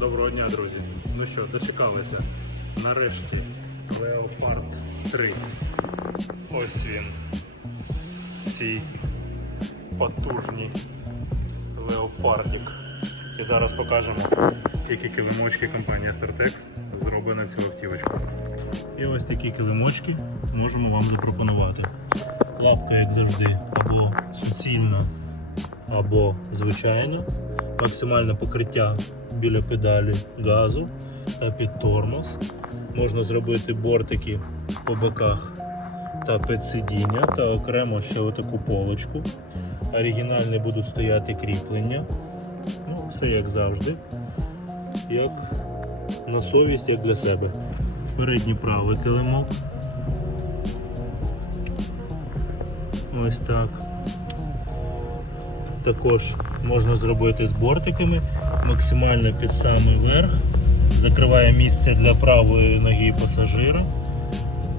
Доброго дня, друзі. Ну що, дочекалися. Нарешті Leopard 3. Ось він. Цей потужний леопардик. І зараз покажемо, які килимочки компанія Startex зробить цю автівочку. І ось такі килимочки можемо вам запропонувати. Лапка, як завжди, або суцільна, або звичайна. Максимальне покриття біля педалі газу та під тормоз. Можна зробити бортики по боках та під сидіння та окремо ще отаку полочку. Оригінальні будуть стояти кріплення. Ну, все як завжди. Як на совість, як для себе. Передній правий килимок. Ось так. Також можна зробити з бортиками максимально під самий верх. Закриває місце для правої ноги пасажира.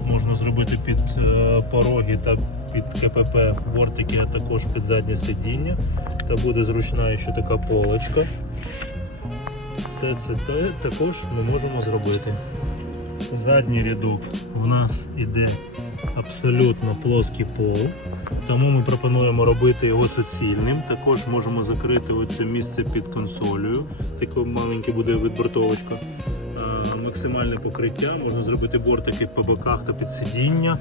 Можна зробити під е, пороги та під КПП бортики, а також під заднє сидіння. Та буде зручна ще така полочка. Все це також ми можемо зробити. Задній рядок у нас іде абсолютно плоский пол, тому ми пропонуємо робити його суцільним. Також можемо закрити оце місце під консолею. Таке маленьке буде відбортовочка. Максимальне покриття, можна зробити бортики по боках та під сидіння.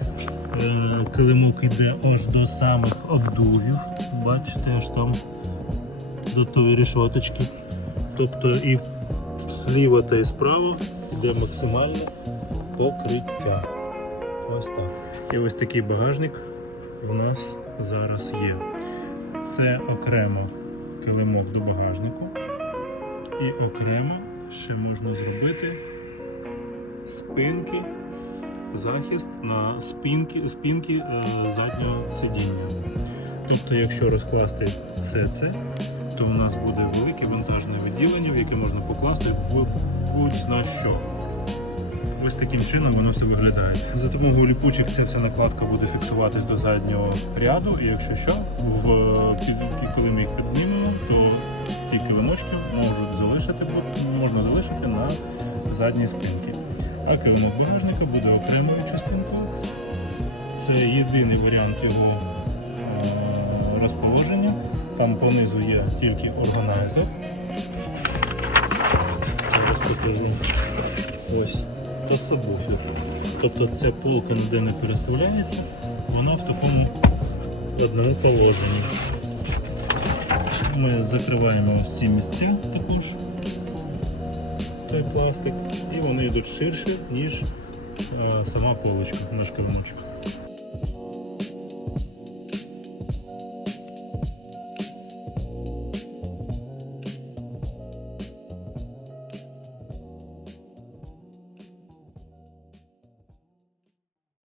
Е, Килимок іде аж до самих обдувів. Бачите, аж там до тої рішоточки. Тобто і зліва та і справа йде максимальне покриття. Ось так. І ось такий багажник у нас зараз є. Це окремо килимок до багажнику. І окремо ще можна зробити спинки, захист на спинки, спинки е, заднього сидіння. Тобто, якщо розкласти все це, то у нас буде велике вантажне відділення, в яке можна покласти в будь-на що. Ось таким чином воно все виглядає. За допомогою ліпучок ця вся накладка буде фіксуватись до заднього ряду, і якщо що, в, коли ми їх піднімемо, то ті килимочки можуть залишити, можна залишити на задній спинці. А килимок багажника буде окремою частинкою. Це єдиний варіант його е, розположення. Там понизу є тільки органайзер. Ось то. Тобто ця полка ніде не переставляється, вона в такому одному положенні. Ми закриваємо всі місця також, той пластик, і вони йдуть ширше, ніж сама полочка, наш килимочок.